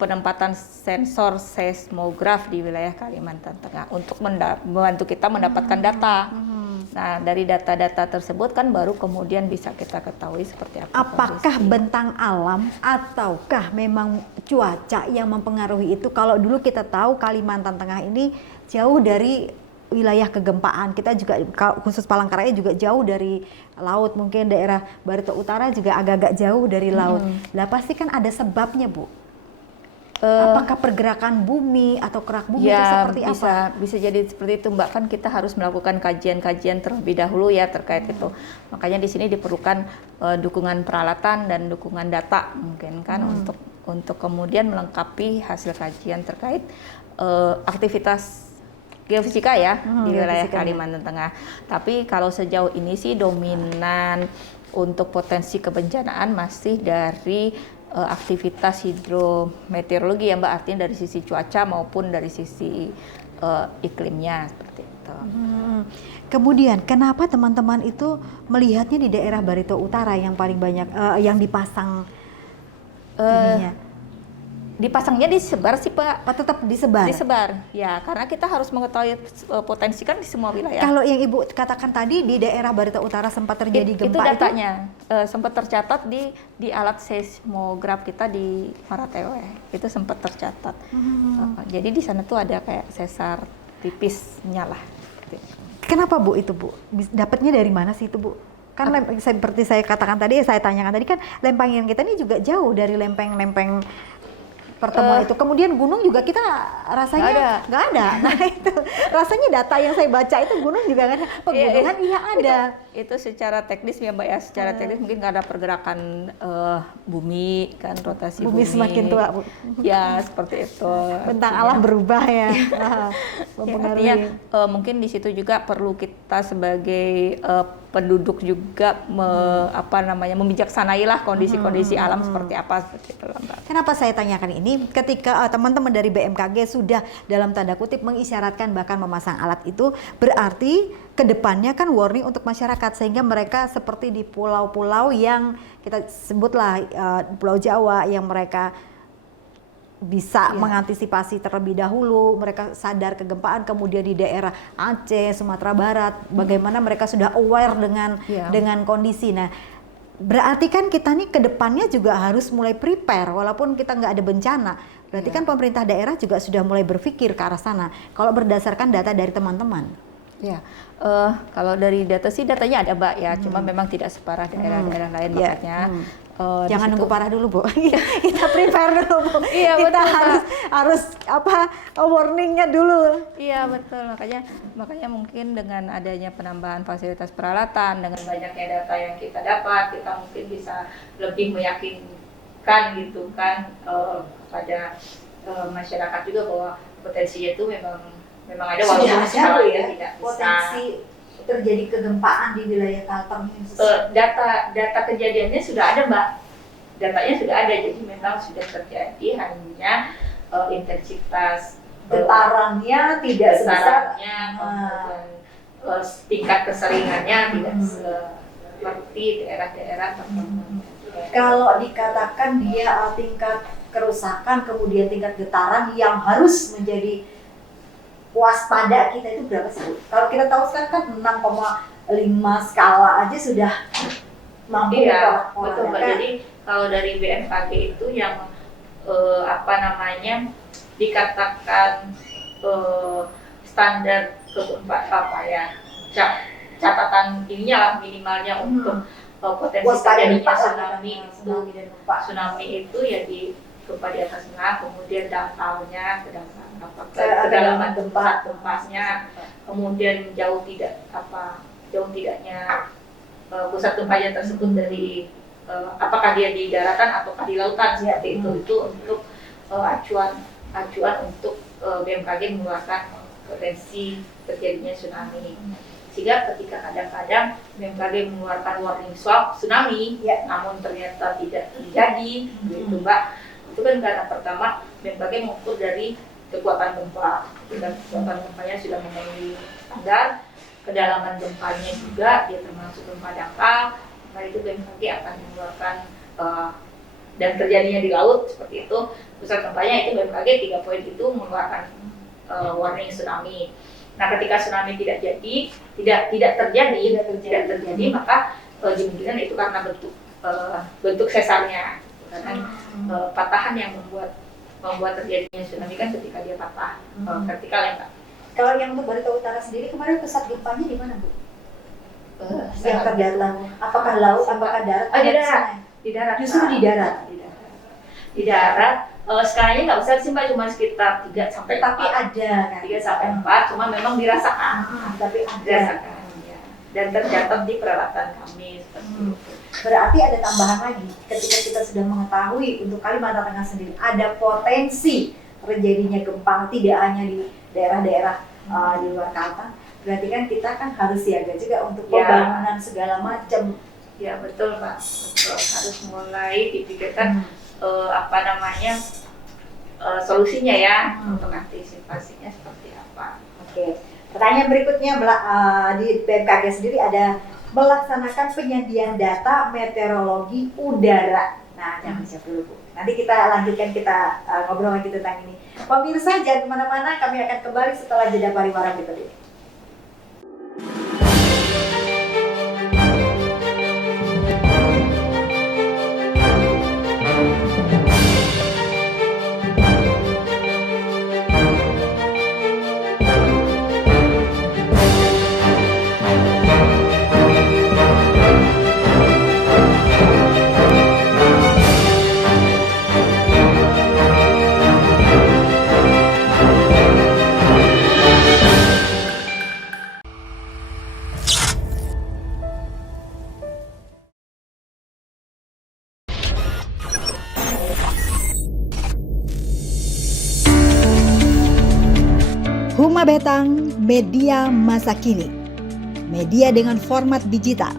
penempatan sensor seismograf di wilayah Kalimantan Tengah untuk membantu kita mendapatkan data. Nah, dari data-data tersebut kan baru kemudian bisa kita ketahui seperti apa. Apakah kondisi. bentang alam ataukah memang cuaca yang mempengaruhi itu? Kalau dulu kita tahu Kalimantan Tengah ini jauh dari wilayah kegempaan, kita juga khusus Palangkaraya juga jauh dari laut, mungkin daerah Barito Utara juga agak-agak jauh dari laut. Lah pasti kan ada sebabnya Bu. Apakah pergerakan bumi atau kerak bumi itu seperti apa? Bisa jadi seperti itu Mbak, kan kita harus melakukan kajian-kajian terlebih dahulu ya terkait itu. Makanya di sini diperlukan dukungan peralatan dan dukungan data mungkin kan untuk kemudian melengkapi hasil kajian terkait aktivitas geofisika ya di wilayah Kalimantan Tengah. Tapi kalau sejauh ini sih dominan untuk potensi kebencanaan masih dari aktivitas hidrometeorologi ya Mbak, artinya dari sisi cuaca maupun dari sisi iklimnya seperti itu. Kemudian kenapa teman-teman itu melihatnya di daerah Barito Utara yang paling banyak yang dipasang ininya? Dipasangnya disebar sih Pak. Oh, tetap disebar? Disebar, ya karena kita harus mengetahui potensi kan di semua wilayah. Kalau yang Ibu katakan tadi di daerah Barito Utara sempat terjadi gempa itu datanya sempat tercatat di alat seismograf kita di Maratewe, itu sempat tercatat. Jadi di sana tuh ada kayak sesar tipisnya lah. Kenapa Bu itu Bu? Dapatnya dari mana sih itu Bu? Kan seperti saya katakan tadi, saya tanyakan tadi kan lempengan kita ini juga jauh dari lempeng-lempeng pertemuan itu. Kemudian gunung juga kita rasanya nggak ada. Nah itu rasanya data yang saya baca itu gunung juga nggak ada. Pegunungan iya ada. Itu secara teknis ya Mbak ya, secara teknis mungkin nggak ada pergerakan bumi kan, rotasi bumi. Semakin tua Bu. Ya seperti itu. Bentang alam berubah ya. Artinya mungkin di situ juga perlu kita sebagai penduduk juga membijaksanailah kondisi-kondisi alam seperti apa seperti itu Mbak. Kenapa saya tanyakan ini? Ketika teman-teman dari BMKG sudah dalam tanda kutip mengisyaratkan bahkan memasang alat itu, berarti kedepannya kan warning untuk masyarakat sehingga mereka seperti di pulau-pulau yang kita sebutlah Pulau Jawa yang mereka bisa mengantisipasi terlebih dahulu, mereka sadar kegempaan, kemudian di daerah Aceh, Sumatera Barat, bagaimana mereka sudah aware dengan kondisi. Nah, berarti kan kita nih ke depannya juga harus mulai prepare walaupun kita nggak ada bencana. Berarti kan pemerintah daerah juga sudah mulai berpikir ke arah sana. Kalau berdasarkan data dari teman-teman. Ya, kalau dari data sih datanya ada Mbak ya, cuma memang tidak separah daerah-daerah lain makanya. Jangan nunggu parah dulu Bu, kita prepare dulu Bu. Iya, kita betul, harus warningnya dulu. Iya betul, makanya mungkin dengan adanya penambahan fasilitas peralatan, dengan banyaknya data yang kita dapat, kita mungkin bisa lebih meyakinkan gitu kan pada masyarakat juga bahwa potensinya itu memang ada walaupun skala tidak potensi terjadi kegempaan di wilayah Kalteng. Data kejadiannya sudah ada Mbak, datanya sudah ada, jadi memang sudah terjadi, hanya intensitas getarannya tidak sebesar kemudian tingkat keseringannya tidak seperti daerah-daerah tertentu. Kalau dikatakan dia tingkat kerusakan kemudian tingkat getaran yang harus menjadi waspada kita itu berapa sih Bu? Kalau kita tahu sekarang kan 6,5 skala aja sudah mampu. Iya, betul Mbak. Jadi kalau dari BMKG itu yang dikatakan standar catatan ininya lah minimalnya untuk potensi terjadinya tsunami itu ya di gempa di atas tengah, kemudian dangkalnya kedalaman gempasnya, kemudian jauh tidaknya pusat gempanya tersebut dari apakah dia di daratan ataukah di lautan seperti itu untuk acuan untuk BMKG mengeluarkan potensi terjadinya tsunami. Sehingga ketika kadang-kadang BMKG mengeluarkan warning tsunami, namun ternyata tidak terjadi, gitu Mbak. Itu kan karena pertama BMKG mengukur dari kekuatan gempa, dan kekuatan gempanya sudah memenuhi standar, kedalaman gempanya juga dia termasuk gempa dangkal. Nah itu BMKG akan mengeluarkan dan terjadinya di laut seperti itu, pusat gempanya itu BMKG 3 poin itu mengeluarkan warning tsunami. Nah ketika tsunami tidak terjadi, maka kemungkinan itu karena bentuk sesarnya, karena patahan yang membuat terjadinya tsunami kan ketika dia patah vertikal ya Mbak. Kalau yang untuk Barito Utara sendiri kemarin pusat gempanya di mana Bu? Yang terdalam, apakah laut, apakah darat? Di darat. Justru di darat. Di darat. Skalanya nggak besar sih Mbak, cuma sekitar 3 sampai 4. Tapi ada kan? 3 sampai 4, cuma memang dirasakan. Tapi ada. Dirasakan, ya. Dan tercatat di peralatan kami seperti itu. Berarti ada tambahan lagi, ketika kita sudah mengetahui untuk Kalimantan Tengah sendiri ada potensi terjadinya gempa tidak hanya di daerah-daerah di luar Kalteng, berarti kan kita kan harus siaga juga untuk pembangunan segala macam. Ya betul Pak, betul. Harus mulai dipikirkan solusinya ya, untuk antisipasinya seperti apa. Oke, pertanyaan berikutnya di BMKG sendiri ada melaksanakan penyandian data meteorologi udara. Nah, jangan siap dulu Bu. Nanti kita lanjutkan, kita ngobrol lagi tentang ini. Pemirsa jangan kemana-mana, kami akan kembali setelah jeda pariwara berikut ini. Huma Betang, media masa kini. Media dengan format digital,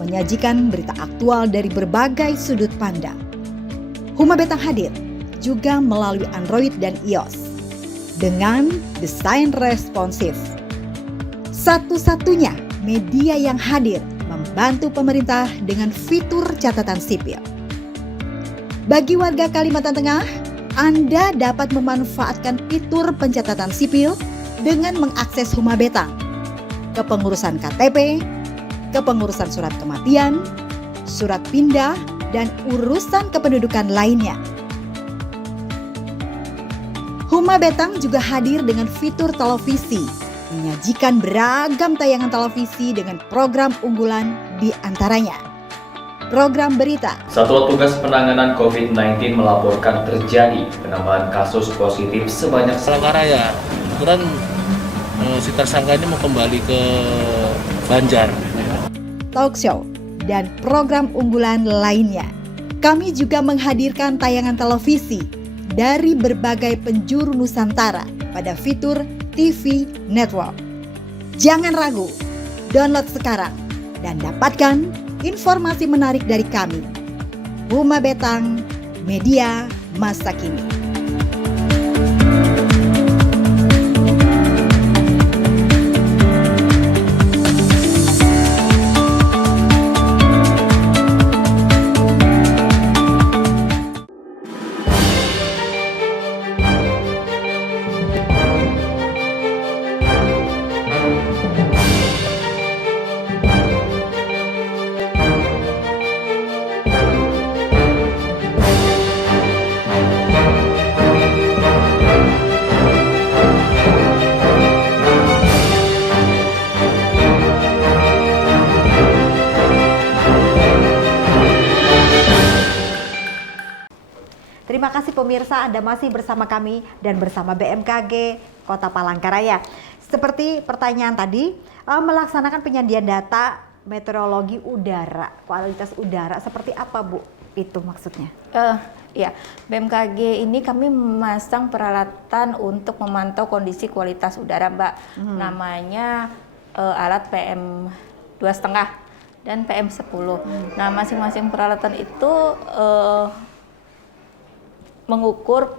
menyajikan berita aktual dari berbagai sudut pandang. Huma Betang hadir juga melalui Android dan iOS dengan desain responsif. Satu-satunya media yang hadir membantu pemerintah dengan fitur catatan sipil. Bagi warga Kalimantan Tengah, Anda dapat memanfaatkan fitur pencatatan sipil dengan mengakses Huma Betang, kepengurusan KTP, kepengurusan surat kematian, surat pindah, dan urusan kependudukan lainnya. Huma Betang juga hadir dengan fitur televisi, menyajikan beragam tayangan televisi dengan program unggulan di antaranya program berita. Satuan Tugas Penanganan COVID-19 melaporkan terjadi penambahan kasus positif sebanyak Palangkaraya. Kebetulan si tersangka ini mau kembali ke Banjar. Talk show dan program unggulan lainnya. Kami juga menghadirkan tayangan televisi dari berbagai penjuru Nusantara pada fitur TV Network. Jangan ragu, download sekarang dan dapatkan informasi menarik dari kami. Huma Betang, media masa kini. Terima kasih pemirsa, Anda masih bersama kami dan bersama BMKG Kota Palangkaraya. Seperti pertanyaan tadi, melaksanakan penyandian data meteorologi udara, kualitas udara seperti apa Bu? Itu maksudnya? Ya, BMKG ini kami memasang peralatan untuk memantau kondisi kualitas udara, Mbak. Namanya alat PM 2,5 dan PM 10. Nah, masing-masing peralatan itu mengukur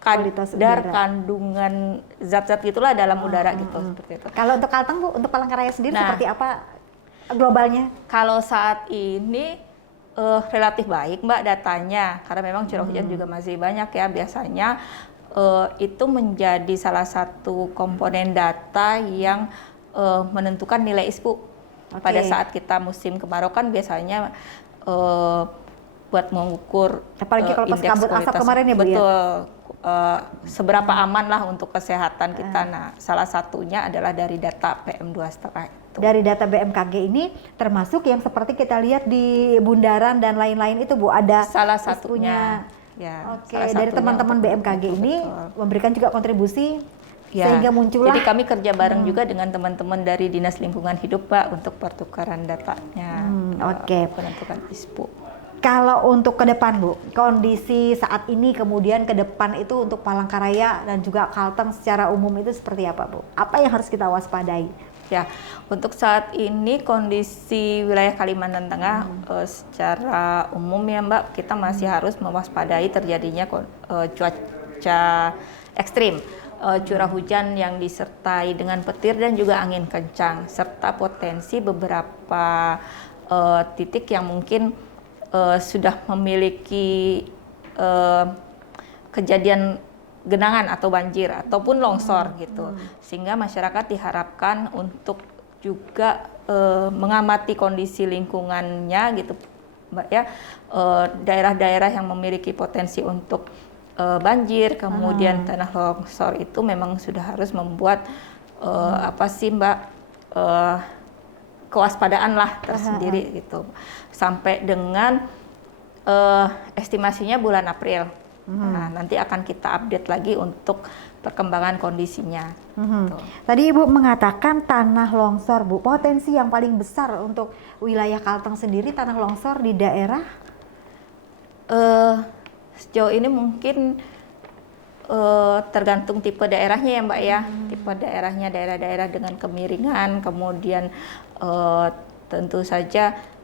Kualitas kadar udara. kandungan zat-zat gitulah dalam udara gitu, seperti itu. Kalau untuk Kalteng Bu, untuk Palangkaraya sendiri Nah. seperti apa globalnya? Kalau saat ini relatif baik Mbak datanya, karena memang curah hujan juga masih banyak ya. Biasanya itu menjadi salah satu komponen data yang menentukan nilai ISPU. Pada saat kita musim kemarau kan biasanya buat mengukur Apalagi kalau pas indeks kabut asap kualitas. kemarin ya, Bu, ya? Betul. Seberapa aman lah untuk kesehatan kita. Nah, salah satunya adalah dari data PM 2,5 itu. Dari data BMKG ini termasuk yang seperti kita lihat di bundaran dan lain-lain itu Bu, ada Salah ISPU-nya. satunya. Ya, Oke, salah dari satunya teman-teman untuk BMKG itu, ini betul. memberikan juga kontribusi Ya, sehingga muncullah. jadi kami kerja bareng juga dengan teman-teman dari Dinas Lingkungan Hidup Pak untuk pertukaran datanya, oke. penentukan ISPU. Kalau untuk ke depan Bu, kondisi saat ini kemudian ke depan itu untuk Palangkaraya dan juga Kalteng secara umum itu seperti apa Bu? Apa yang harus kita waspadai? Ya, untuk saat ini kondisi wilayah Kalimantan Tengah secara umum ya Mbak, kita masih harus mewaspadai terjadinya cuaca ekstrim. Curah hujan yang disertai dengan petir dan juga angin kencang, serta potensi beberapa titik yang mungkin sudah memiliki kejadian genangan atau banjir ataupun longsor gitu, sehingga masyarakat diharapkan untuk juga mengamati kondisi lingkungannya gitu Mbak ya, daerah-daerah yang memiliki potensi untuk banjir kemudian tanah longsor itu memang sudah harus membuat apa sih Mbak, kewaspadaan lah tersendiri gitu, sampai dengan estimasinya bulan April. Nah, nanti akan kita update lagi untuk perkembangan kondisinya. Gitu. Tadi Ibu mengatakan tanah longsor Bu, potensi yang paling besar untuk wilayah Kalteng sendiri tanah longsor di daerah? Sejauh ini mungkin tergantung tipe daerahnya ya Mbak ya. Tipe daerahnya daerah-daerah dengan kemiringan, kemudian tentu saja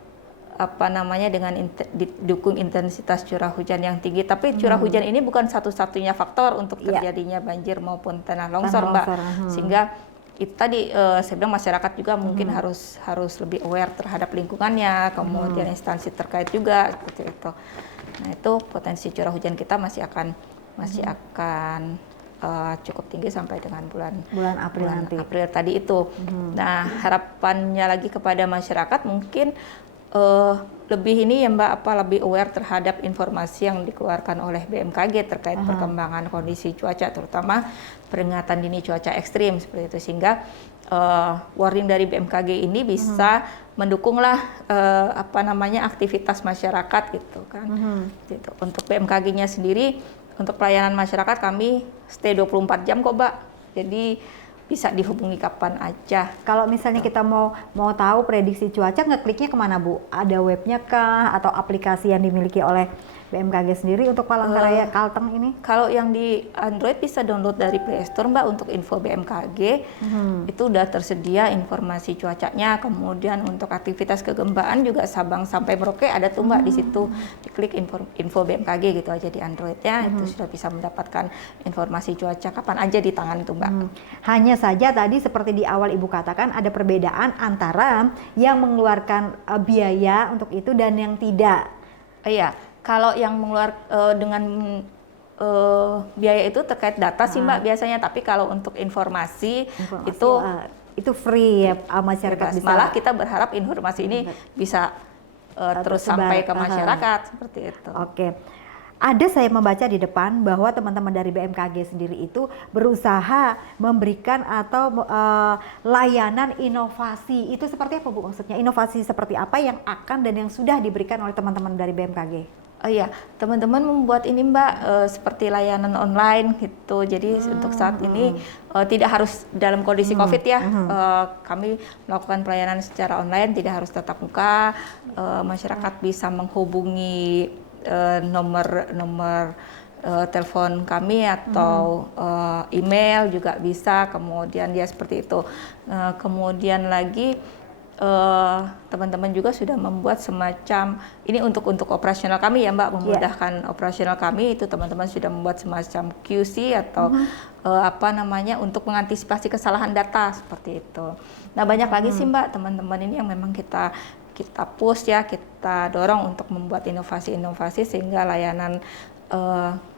dengan didukung intensitas curah hujan yang tinggi. Tapi curah hujan ini bukan satu-satunya faktor untuk terjadinya banjir maupun tanah longsor Mbak. Sehingga itu tadi saya bilang masyarakat juga mungkin harus lebih aware terhadap lingkungannya, kemudian instansi terkait juga seperti itu. Nah, itu potensi curah hujan kita masih akan cukup tinggi sampai dengan bulan April nanti. April tadi itu. Nah, harapannya lagi kepada masyarakat mungkin lebih ini ya Mbak, lebih aware terhadap informasi yang dikeluarkan oleh BMKG terkait perkembangan kondisi cuaca, terutama peringatan dini cuaca ekstrim seperti itu, sehingga warning dari BMKG ini bisa mendukunglah aktivitas masyarakat gitu kan. Gitu. Untuk BMKG-nya sendiri, untuk pelayanan masyarakat kami stay 24 jam kok Mbak. Jadi bisa dihubungi kapan aja. Kalau misalnya kita mau tahu prediksi cuaca, ngekliknya kemana Bu? Ada webnya kah atau aplikasi yang dimiliki oleh BMKG sendiri untuk Palangkaraya Kalteng ini? Kalau yang di Android bisa download dari Play Store Mbak untuk info BMKG. Itu udah tersedia informasi cuacanya, kemudian untuk aktivitas kegempaan juga Sabang sampai Merauke ada tuh Mbak di situ. Diklik info BMKG gitu aja di Androidnya, itu sudah bisa mendapatkan informasi cuaca kapan aja di tangan tuh Mbak. Hanya saja tadi seperti di awal Ibu katakan ada perbedaan antara yang mengeluarkan biaya untuk itu dan yang tidak. Iya. Kalau yang dengan biaya itu terkait data sih Mbak biasanya, tapi kalau untuk informasi itu free ya, masyarakat bebas. bisa. Malah kita berharap informasi ini bisa terus sampai ke masyarakat seperti itu. Oke. Ada saya membaca di depan bahwa teman-teman dari BMKG sendiri itu berusaha memberikan atau layanan inovasi. Itu seperti apa Bu maksudnya? Inovasi seperti apa yang akan dan yang sudah diberikan oleh teman-teman dari BMKG? Iya, teman-teman membuat ini Mbak seperti layanan online gitu. Jadi untuk saat ini tidak harus dalam kondisi COVID ya. Kami melakukan pelayanan secara online, tidak harus tatap muka. Masyarakat bisa menghubungi nomor telepon kami atau email juga bisa, kemudian ya seperti itu. Kemudian lagi teman-teman juga sudah membuat semacam ini untuk operasional kami ya Mbak, memudahkan operasional kami, itu teman-teman sudah membuat semacam QC atau untuk mengantisipasi kesalahan data seperti itu. Nah banyak lagi sih Mbak teman-teman ini yang memang kita push ya, kita dorong untuk membuat inovasi-inovasi sehingga layanan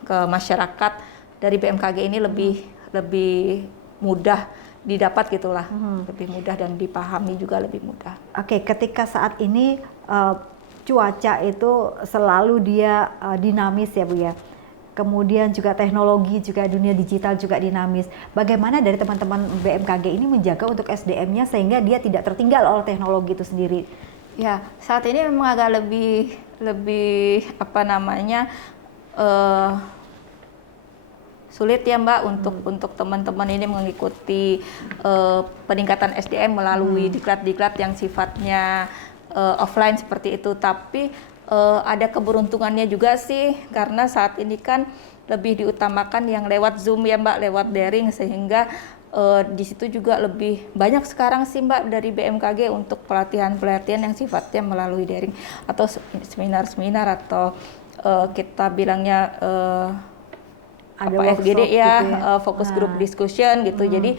ke masyarakat dari BMKG ini lebih mudah didapat gitulah, lebih mudah dan dipahami juga lebih mudah. Oke, ketika saat ini cuaca itu selalu dia dinamis ya Bu ya. Kemudian juga teknologi, juga dunia digital juga dinamis. Bagaimana dari teman-teman BMKG ini menjaga untuk SDM-nya sehingga dia tidak tertinggal oleh teknologi itu sendiri? Ya, saat ini memang agak lebih sulit ya Mbak untuk teman-teman ini mengikuti peningkatan SDM melalui diklat-diklat yang sifatnya offline seperti itu. Tapi ada keberuntungannya juga sih, karena saat ini kan lebih diutamakan yang lewat Zoom ya Mbak, lewat daring, sehingga di situ juga lebih banyak sekarang sih Mbak dari BMKG untuk pelatihan-pelatihan yang sifatnya melalui daring atau seminar-seminar atau kita bilangnya FGD ya, gitu ya. Focus group discussion gitu. Jadi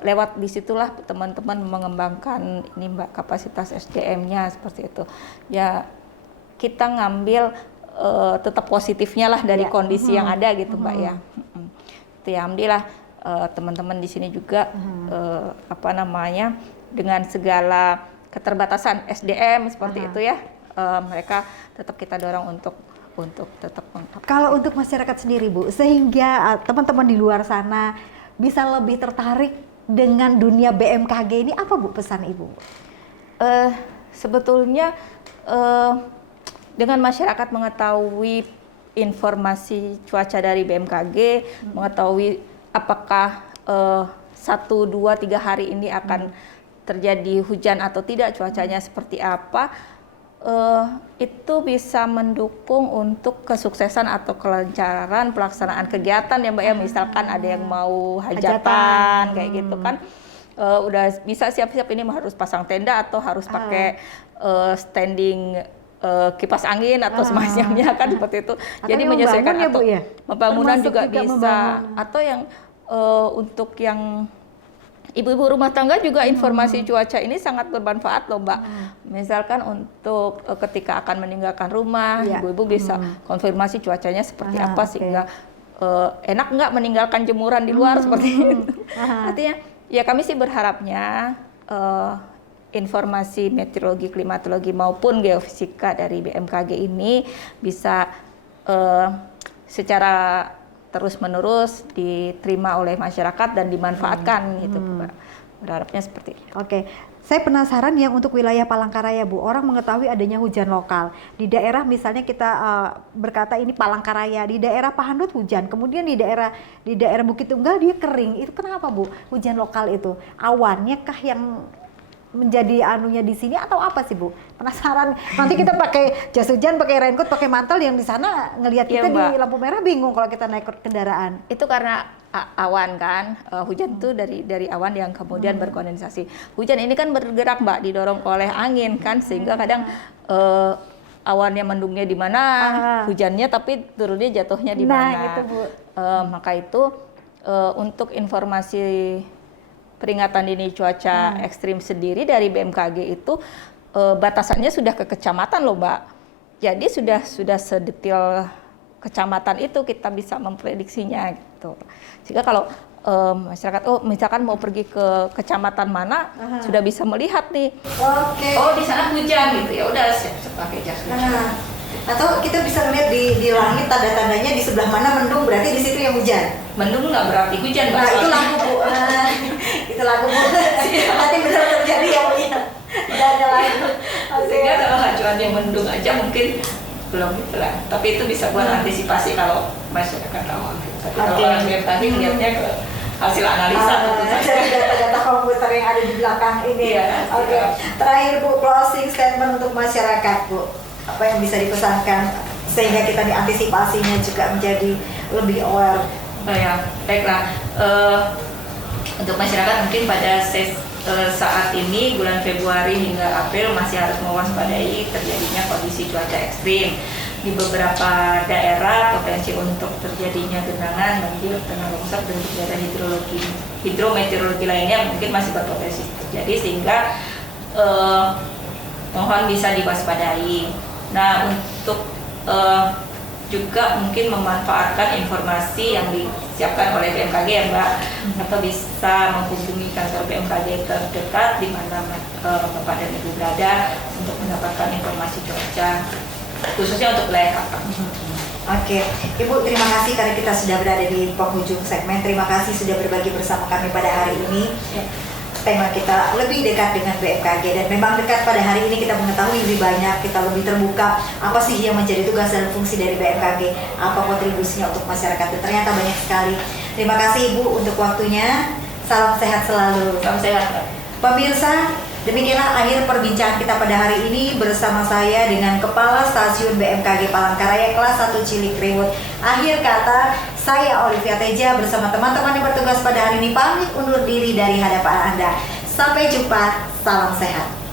lewat disitulah teman-teman mengembangkan ini Mbak kapasitas SDM-nya seperti itu. Ya kita ngambil tetap positifnya lah dari kondisi yang ada gitu Mbak ya. Itu ya, alhamdulillah teman-teman di sini juga dengan segala keterbatasan SDM seperti itu ya, mereka tetap kita dorong untuk tetap mengupgrade. Kalau untuk masyarakat sendiri Bu, sehingga teman-teman di luar sana bisa lebih tertarik dengan dunia BMKG ini, apa Bu pesan Ibu? Sebetulnya dengan masyarakat mengetahui informasi cuaca dari BMKG, mengetahui apakah 1, 2, 3 hari ini akan terjadi hujan atau tidak, cuacanya seperti apa, itu bisa mendukung untuk kesuksesan atau kelancaran pelaksanaan kegiatan ya Mbak ya. Misalkan ada yang mau hajatan kayak gitu kan, udah bisa siap-siap ini harus pasang tenda atau harus pakai standing kipas angin atau semacamnya kan seperti itu. Atau jadi menyesuaikan ya, atau Bu, ya? pembangunan juga bisa membangun. atau yang untuk yang ibu-ibu rumah tangga juga informasi cuaca ini sangat bermanfaat loh Mbak. Misalkan untuk ketika akan meninggalkan rumah, ibu-ibu bisa konfirmasi cuacanya seperti apa sehingga enak nggak meninggalkan jemuran di luar seperti itu. Artinya ya kami sih berharapnya informasi meteorologi, klimatologi maupun geofisika dari BMKG ini bisa secara terus-menerus diterima oleh masyarakat dan dimanfaatkan gitu Mbak. Berharapnya seperti itu. Oke. Saya penasaran yang untuk wilayah Palangkaraya Bu, orang mengetahui adanya hujan lokal. Di daerah misalnya kita berkata ini Palangkaraya, di daerah Pahandut hujan, kemudian di daerah Bukit Tunggal dia kering. Itu kenapa Bu? Hujan lokal itu awannya kah yang menjadi anunya di sini atau apa sih Bu? Penasaran. Nanti kita pakai jas hujan, pakai raincoat, pakai mantel, yang di sana ngelihat kita di lampu merah bingung kalau kita naik kendaraan. Itu karena awan kan, hujan itu dari awan yang kemudian berkondensasi. Hujan ini kan bergerak Mbak, didorong oleh angin kan, sehingga kadang awannya mendungnya di mana, hujannya tapi turunnya jatuhnya di mana. Nah, itu Bu. Maka itu untuk informasi peringatan dini cuaca ekstrim sendiri dari BMKG itu batasannya sudah ke kecamatan loh Mbak. Jadi sudah sedetail kecamatan itu kita bisa memprediksinya gitu. Sehingga kalau masyarakat misalkan mau pergi ke kecamatan mana sudah bisa melihat nih. Oke. Oh di sana hujan gitu ya udah siap pakai jas hujan. Atau kita bisa melihat di langit tanda-tandanya di sebelah mana mendung, berarti di situ yang hujan. Mendung nggak berarti hujan Mbak. Nah itu lampu Bu. Itu lampu Bu. Nanti benar terjadi ya Bu. Tidak ada lagi. Sehingga kalau acuannya mendung aja mungkin belum gitu lah. Tapi itu bisa buat antisipasi kalau masyarakat tahu. Tapi kalau orang tadi melihatnya ke hasil analisa dari data-data komputer yang ada di belakang ini. Oke. Terakhir Bu, closing statement untuk masyarakat Bu. Apa yang bisa dipesankan? sehingga kita diantisipasinya juga menjadi lebih aware. Baiklah. Untuk masyarakat mungkin pada saat ini bulan Februari hingga April masih harus mewaspadai terjadinya kondisi cuaca ekstrim. Di beberapa daerah potensi untuk terjadinya genangan, banjir, tanah longsor dan kejadian hidrometeorologi lainnya mungkin masih berpotensi terjadi, sehingga mohon bisa diwaspadai. Nah, untuk juga mungkin memanfaatkan informasi yang disiapkan oleh BMKG ya Mbak, atau bisa menghubungi kantor BMKG terdekat di mana Bapak dan Ibu berada untuk mendapatkan informasi cuaca khususnya untuk wilayah Kapang. Oke, Ibu terima kasih karena kita sudah berada di penghujung segmen. Terima kasih sudah berbagi bersama kami pada hari ini. Tema kita lebih dekat dengan BMKG, dan memang dekat pada hari ini kita mengetahui lebih banyak, kita lebih terbuka apa sih yang menjadi tugas dan fungsi dari BMKG, apa kontribusinya untuk masyarakat, dan ternyata banyak sekali. Terima kasih Ibu untuk waktunya. Salam sehat selalu. Salam sehat. Pemirsa, demikianlah akhir perbincangan kita pada hari ini bersama saya dengan Kepala Stasiun BMKG Palangkaraya kelas 1 Cilikriwut. Akhir kata, saya Olivia Teja bersama teman-teman yang bertugas pada hari ini pamit undur diri dari hadapan Anda. Sampai jumpa, salam sehat.